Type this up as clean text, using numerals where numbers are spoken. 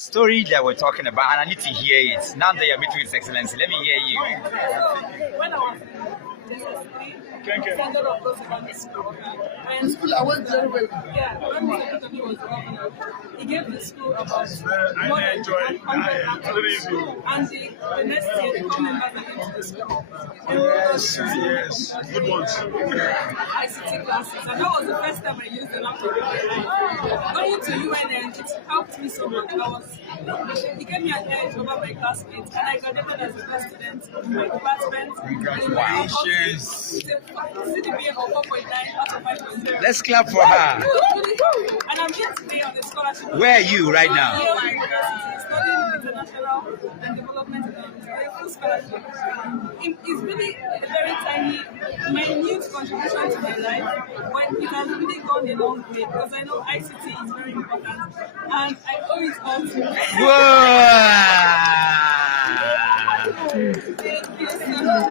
story that we're talking about, and I need to hear it. Now that you're meeting His Excellency, let me hear you. So when I was in SSC, Sandra of those secondary school. When School, I went very well. yeah, when Mr. was governor, he gave the school about more I than enjoy it. 100 Very easy. and the next year they come and back again to the school. Yes. Good ones. ICT classes, and that was the first time I used the laptop in my life. Going to UNN, it helped me so much. It gave me an edge over my classmates, and I graduated as the best student in my department. Congratulations. It's a CDPA of 4.9 out of 5.0. Let's clap for her. And I'm here today on the scholarship. Where are you right now? Yale University, studying international and development economics. A full scholarship. It's really a very tiny, minute contribution to my life, but it has really gone a long way because I know ICT is very important, and I owe it all to Whoa! Thank you so much.